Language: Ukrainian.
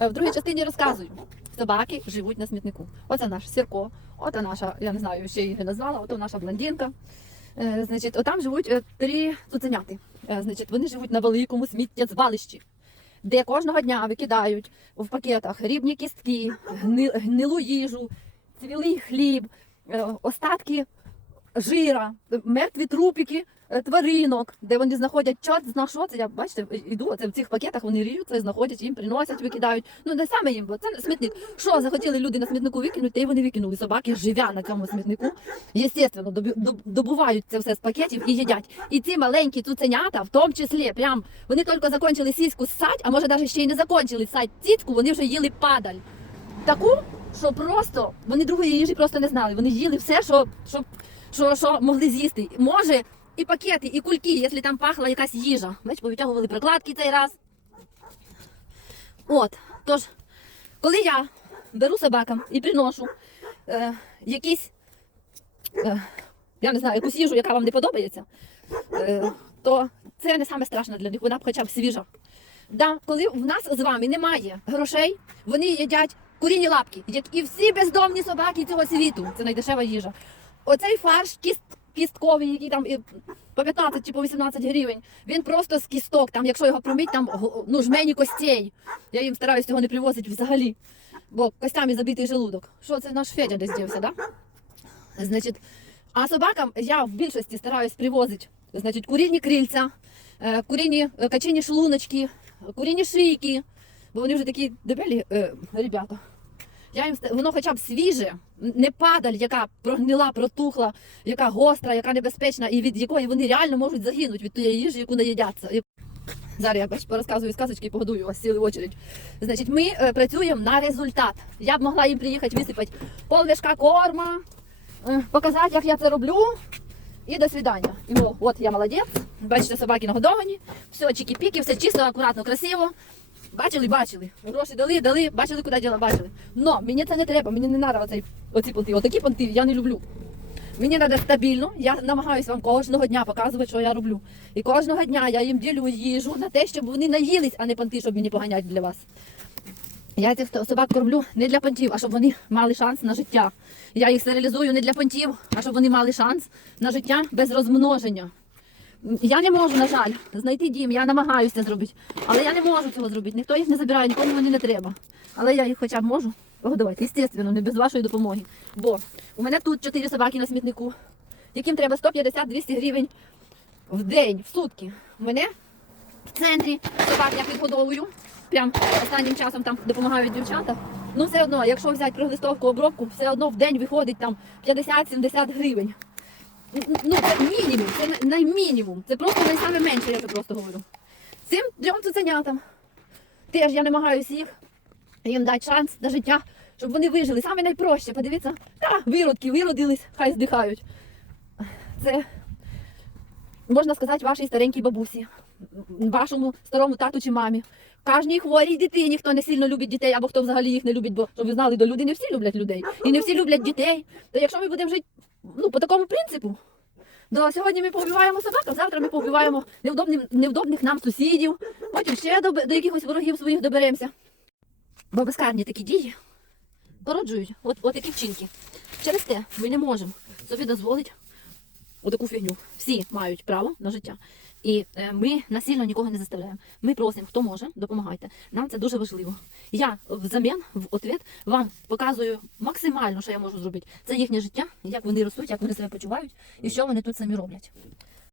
Е, В другій частині розказую. Собаки живуть на смітнику. Оце наш Сірко, оце наша, я не знаю, ще її не назвала, ото наша блондинка. Е, Значить, отам живуть е, три цуценяти. Значить, вони живуть на великому сміттєзвалищі, де кожного дня викидають в пакетах рібні кістки, гни- гнилу їжу, цвілий хліб, остатки жира, мертві трупики е, тваринок, де вони знаходять чорт зна що це. Я бачите, іду це в цих пакетах. Вони ріються, знаходять, їм приносять, викидають. Ну не саме їм, бо це смітник. Що захотіли люди на смітнику викинути, й вони викинули. Собаки живя на цьому смітнику. Єстественно, добу- добувають це все з пакетів і їдять. І ці маленькі цуценята, в тому числі, прям вони тільки закончили сіську ссать, а може навіть ще й не закончили ссать цицьку, вони вже їли падаль. Таку, що просто вони другої їжі просто не знали. Вони їли все, що, що, що, що могли з'їсти. Може, і пакети, і кульки, якщо там пахла якась їжа. Бач, повитягували прокладки цей раз. От, тож, коли я беру собакам і приношу е, якісь, е, я не знаю, якусь їжу, яка вам не подобається, е, то це не саме страшне для них, вона б хоча б свіжа. Да, коли в нас з вами немає грошей, вони їдять куріні лапки, як і всі бездомні собаки цього світу. Це найдешева їжа. Оцей фарш кіст, кістковий, який там по 15 чи по 18 гривень, він просто з кісток. Там, якщо його промить, там ну, жмені костей. Я їм стараюсь цього не привозити взагалі. Бо костями забитий желудок. Що це наш Федя десь дівся, да? Значить, а собакам я в більшості стараюсь привозити значить, курінні крильця, е, курінні е, качені шлуночки, курінні шийки, бо вони вже такі дебелі е, ребята. Я їм воно хоча б свіже, не падаль, яка прогнила, протухла, яка гостра, яка небезпечна, і від якої вони реально можуть загинути від тієї їжі, яку наїдяться. І- Зараз я порозказую сказочки і погодую вас в очередь. Значить, ми е, працюємо на результат. Я б могла їм приїхати висипати пол корма, е, показати, як я це роблю. І до свидання. І мов, от я молодець. Бачите, собаки нагодовані, все, чики-піки, все чисто, акуратно, красиво. Бачили, бачили. Гроші дали, дали, бачили, куди діла, бачили. Но мені це не треба, мені не треба оцей, оці понти. Отакі понти я не люблю. Мені треба стабільно. Я намагаюся вам кожного дня показувати, що я роблю. І кожного дня я їм ділю їжу на те, щоб вони наїлись, а не понти, щоб мені поганяти для вас. Я цих собак кормлю не для понтів, а щоб вони мали шанс на життя. Я їх стерилізую не для понтів, а щоб вони мали шанс на життя без розмноження. Я не можу, на жаль, знайти дім, я намагаюся зробити. Але я не можу цього зробити. Ніхто їх не забирає, нікому вони не треба. Але я їх хоча б можу погодувати, звісно, не без вашої допомоги. Бо у мене тут чотири собаки на смітнику, яким треба 150-200 гривень в день, в сутки. У мене в центрі собак я підгодовую. Прям останнім часом там допомагають дівчата. Ну, все одно, якщо взяти проглистовку обробку, все одно в день виходить там 50-70 гривень. Ну, це мінімум, це наймінімум. Це просто найсаме менше, я це просто говорю. Цим трьом цуценятам теж я намагаюся їх їм дати шанс на життя, щоб вони вижили. Саме найпроще, подивіться, та, виродки виродились, хай здихають. Це, можна сказати, вашій старенькій бабусі, вашому старому тату чи мамі. Кожній хворій дитині, хто не сильно любить дітей, або хто взагалі їх не любить, бо щоб ви знали, до люди не всі люблять людей. І не всі люблять дітей. То якщо ми будемо жити ну, по такому принципу, то сьогодні ми повбиваємо собак, а завтра ми повбиваємо невдобних, невдобних нам сусідів, потім ще до, до якихось ворогів своїх доберемося. Бо безкарні такі дії породжують от, от такі вчинки. Через те ми не можемо собі дозволити отаку фігню. Всі мають право на життя. І е, ми насильно нікого не заставляємо. Ми просимо, хто може, допомагайте. Нам це дуже важливо. Я взамін, в ответ, вам показую максимально, що я можу зробити. Це їхнє життя, як вони ростуть, як вони себе почувають і що вони тут самі роблять.